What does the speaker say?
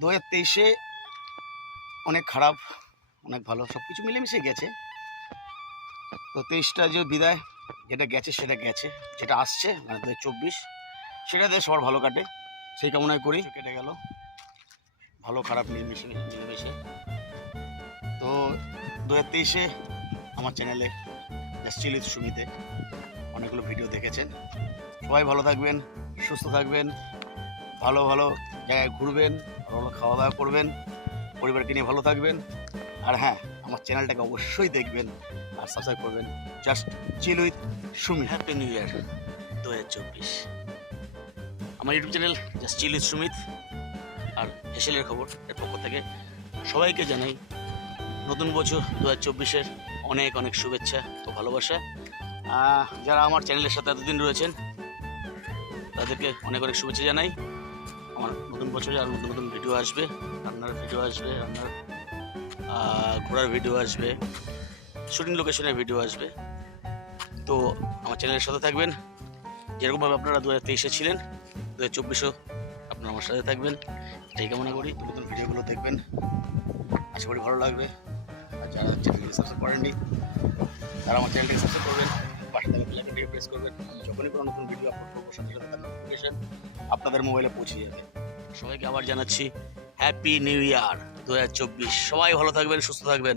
দু হাজার তেইশে অনেক খারাপ অনেক ভালো সব কিছু মিলেমিশে গেছে। তো তেইশটা যে বিদায় যেটা গেছে সেটা গেছে যেটা আসছে মানে দু হাজার চব্বিশ সেটা দিয়ে সবার ভালো কাটে। সেই কামনায় করি। কেটে গেল। ভালো খারাপ মিলেমিশে মিলেমিশে। তো দু হাজার তেইশে আমার চ্যানেলে চিলিত সুমিতে অনেকগুলো ভিডিও দেখেছেন। সবাই ভালো থাকবেন সুস্থ থাকবেন ভালো ভালো জায়গায় ঘুরবেন। ভালো খাওয়া দাওয়া করবেন, পরিবারকে নিয়ে ভালো থাকবেন। আর হ্যাঁ আমার চ্যানেলটাকে অবশ্যই দেখবেন আর সাবস্ক্রাইব করবেন। Just chill with Sumi happy new year দু হাজার চব্বিশ। আমার YouTube channel just chill with Sumit আর হেসেলের খবর এর পক্ষ থেকে সবাইকে জানাই, নতুন বছর দু হাজার চব্বিশের অনেক অনেক শুভেচ্ছা ও ভালোবাসা। যারা আমার চ্যানেলের সাথে এতদিন রয়েছেন, তাদেরকে অনেক অনেক শুভেচ্ছা জানাই। আমার নতুন বছরে আর নতুন নতুন ভিডিও আসবে রান্নার ভিডিও আসবে রান্নার ঘোরার ভিডিও আসবে শুটিং লোকেশনের ভিডিও আসবে। তো আমার চ্যানেলের সাথে থাকবেন। যেরকমভাবে আপনারা দু হাজার তেইশে ছিলেন দু হাজার চব্বিশেও আপনারা আমার সাথে থাকবেন। এটাই কামনা করি, নতুন ভিডিওগুলো দেখবেন। আশা করি ভালো লাগবে। আর যারা চ্যানেলটি সাবস্ক্রাইব করেননি, তারা আমার চ্যানেলটাকে সাবস্ক্রাইব করবেন। যখনই কোনো নতুন ভিডিও আপনাদের মোবাইলে পৌঁছে যাবে। সবাইকে আবার জানাচ্ছি হ্যাপি নিউ ইয়ার দু হাজার চব্বিশ। সবাই ভালো থাকবেন, সুস্থ থাকবেন।